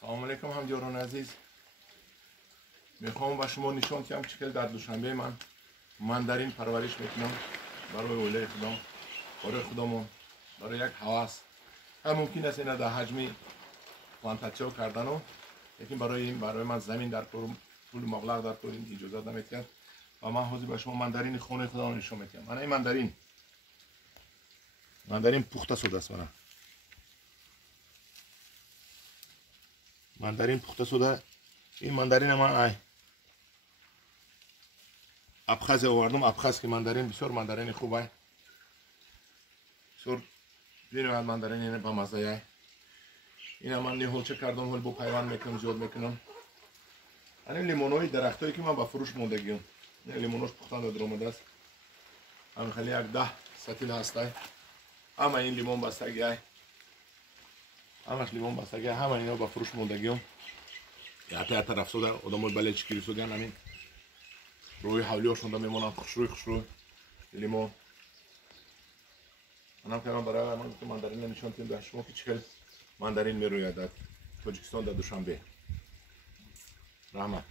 سلام علیکم همجوران عزیز. میخوام با شما نشون دهم چقدر در دوشنبه من ماندارین پرورش میکنم برای اوله خودم، برای خودمون، برای یک هواس. هم ممکن است اینا در حجم پلانتاسیون کردن، لیکن برای من زمین در پول مبلغ در پول اجازه نمیدهد و من حاضر به شما ماندارین خونه خودم نشون میدم. من این ماندارین پخته شده است. ماندارین پخته شده. این ماندارین من ابخاز آوردم. ابخاز که ماندارین بسیار ماندارین خوبه. بسیار بینواد ماندارین اینه با مزه. اینا من نیهولچه کردم، هول با پیوند میکنم، زیاد میکنم. این لیمونای درختایی که من با فروش موندگیم. این لیموناش پختن در اومده است. همین خیلی یک 10 سطل هسته. همه این لیمون بستگی های. همش لیمون بستگی های. همه اینا با فروش موندگیم. یا تا طرف شده آدمای بله چیکری شدن همین. روی حولیاشون دم میمونن خوشروی لیمون. منم کردم برای من که ماندارین نشون دادم به شما که چقدر ماندارین میروید در تاجیکستان در دوشنبه. رحمت.